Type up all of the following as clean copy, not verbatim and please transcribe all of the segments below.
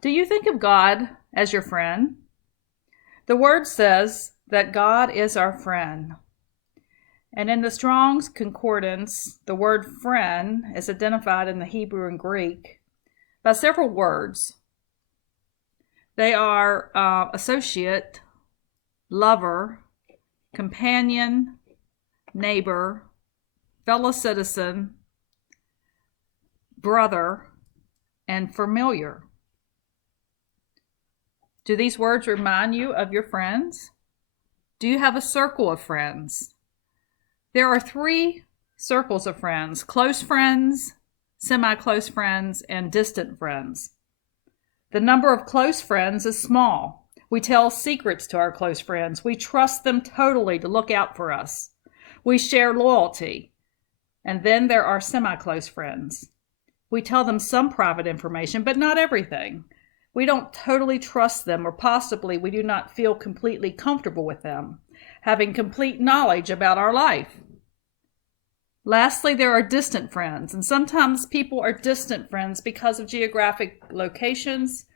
Do you think of God as your friend? The word says that God is our friend. And in the Strong's Concordance, the word friend is identified in the Hebrew and Greek by several words. They are associate, lover, companion, neighbor, fellow citizen, brother, and familiar. Do these words remind you of your friends? Do you have a circle of friends? There are 3 circles of friends: close friends, semi-close friends, and distant friends. The number of close friends is small. We tell secrets to our close friends. We trust them totally to look out for us. We share loyalty. And then there are semi-close friends. We tell them some private information, but not everything. We don't totally trust them, or possibly we do not feel completely comfortable with them, having complete knowledge about our life. Lastly, there are distant friends, and sometimes people are distant friends because of geographic locations,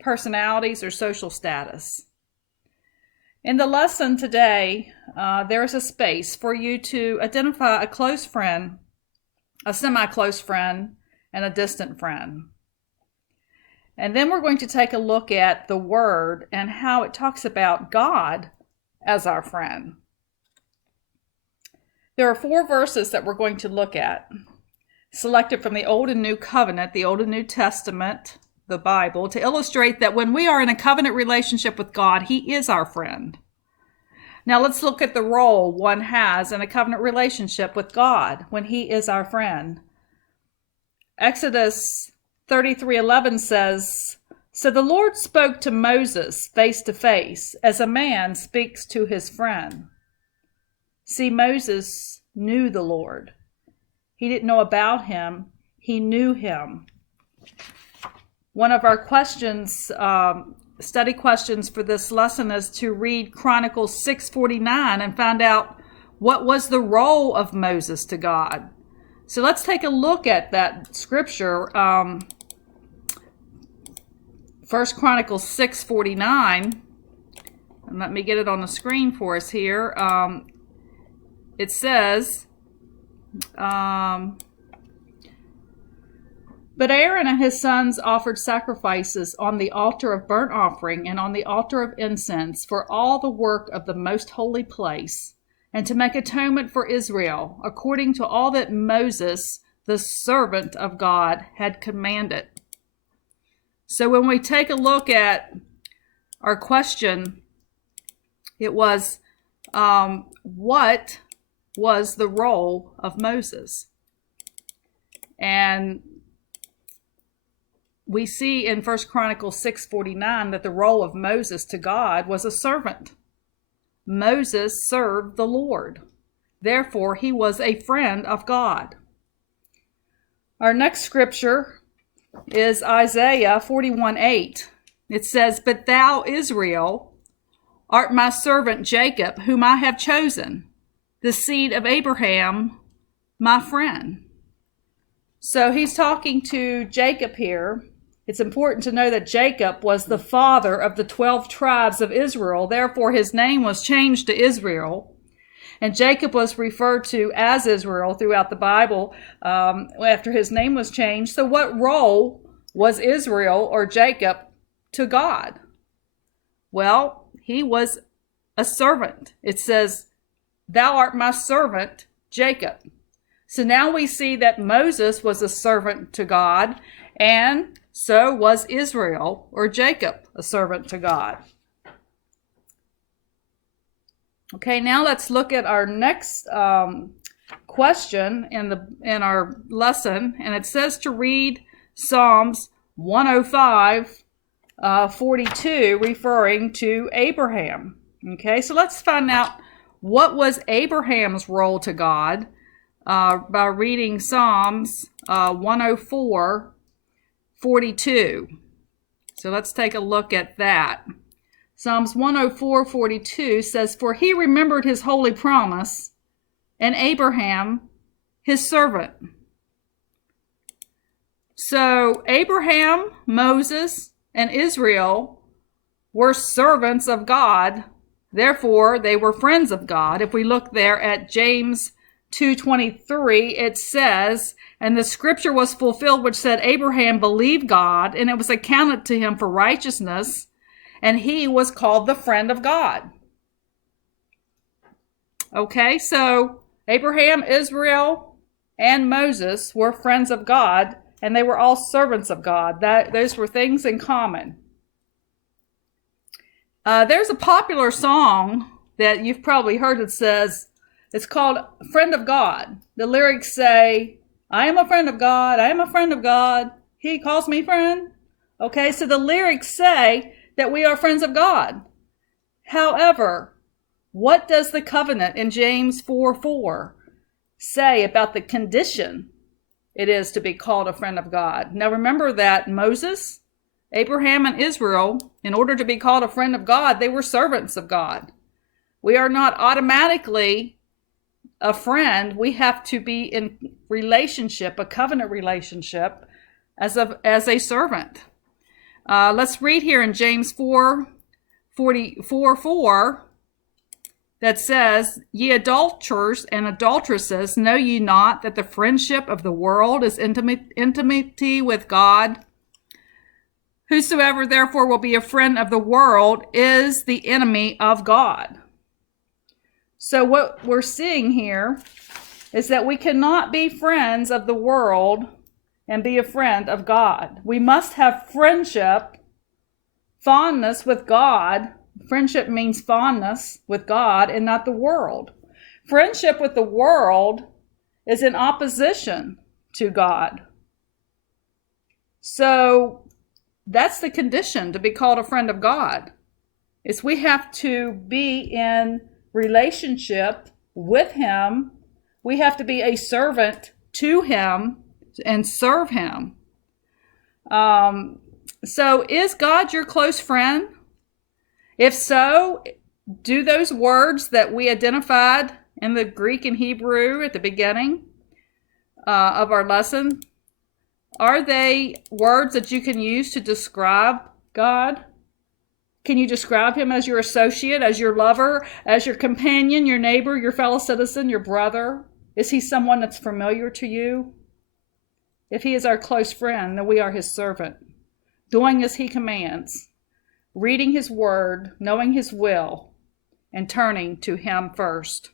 personalities, or social status. In the lesson today, there is a space for you to identify a close friend, a semi-close friend, and a distant friend. And then we're going to take a look at the word and how it talks about God as our friend. There are 4 verses that we're going to look at, selected from the Old and New Covenant, the Old and New Testament, the Bible, to illustrate that when we are in a covenant relationship with God, He is our friend. Now let's look at the role one has in a covenant relationship with God when He is our friend. Exodus 33:11 says, "So the Lord spoke to Moses face to face, as a man speaks to his friend." See, Moses knew the Lord. He didn't know about Him, he knew Him. One of our questions, study questions for this lesson, is to read Chronicles 6:49 and find out what was the role of Moses to God. So let's take a look at that scripture. 1 Chronicles 6:49, and let me get it on the screen for us here. It says, "But Aaron and his sons offered sacrifices on the altar of burnt offering and on the altar of incense for all the work of the most holy place, and to make atonement for Israel, according to all that Moses, the servant of God, had commanded." So when we take a look at our question, it was, what was the role of Moses? And we see in 1 Chronicles 6:49 that the role of Moses to God was a servant. Moses served the Lord. Therefore, he was a friend of God. Our next scripture is Isaiah 41:8. It says, "But thou, Israel, art my servant Jacob, whom I have chosen, the seed of Abraham, my friend." So he's talking to Jacob here. It's important to know that Jacob was the father of the 12 tribes of Israel. Therefore, his name was changed to Israel. And Jacob was referred to as Israel throughout the Bible after his name was changed. So what role was Israel, or Jacob, to God? Well, he was a servant. It says, "Thou art my servant, Jacob." So now we see that Moses was a servant to God, and so was Israel, or Jacob, a servant to God. Okay, now let's look at our next question in our lesson, and it says to read Psalms 105:42, referring to Abraham. Okay, so let's find out what was Abraham's role to God by reading Psalms 104:42. So let's take a look at that. Psalms 104:42 says, "For he remembered his holy promise, and Abraham, his servant." So Abraham, Moses, and Israel were servants of God. Therefore, they were friends of God. If we look there at James 2:23, it says, and the scripture was fulfilled, which said, Abraham believed God, and it was accounted to him for righteousness, and he was called the friend of God. Okay, so Abraham, Israel, and Moses were friends of God, and they were all servants of God. Those were things in common. There's a popular song that you've probably heard that says, it's called Friend of God. The lyrics say, I am a friend of God, I am a friend of God, he calls me friend. Okay, so the lyrics say that we are friends of God. However, what does the covenant in James 4:4 say about the condition it is to be called a friend of God? Now remember that Moses, Abraham, and Israel, in order to be called a friend of God, they were servants of God. We are not automatically a friend. We have to be in relationship, a covenant relationship, as a servant. Let's read here in James 4:4 that says, Ye adulterers and adulteresses, know ye not that the friendship of the world is enmity with God? Whosoever therefore will be a friend of the world is the enemy of God. So what we're seeing here is that we cannot be friends of the world and be a friend of God. We must have friendship, fondness with God. Friendship means fondness with God and not the world. Friendship with the world is in opposition to God. So that's the condition to be called a friend of God. Is we have to be in relationship with him. We have to be a servant to him and serve him. So is God your close friend? If so, do those words that we identified in the Greek and Hebrew at the beginning of our lesson, are they words that you can use to describe God? Can you describe him as your associate, as your lover, as your companion, your neighbor, your fellow citizen, your brother? Is he someone that's familiar to you? If he is our close friend, then we are his servant, doing as he commands, reading his word, knowing his will, and turning to him first.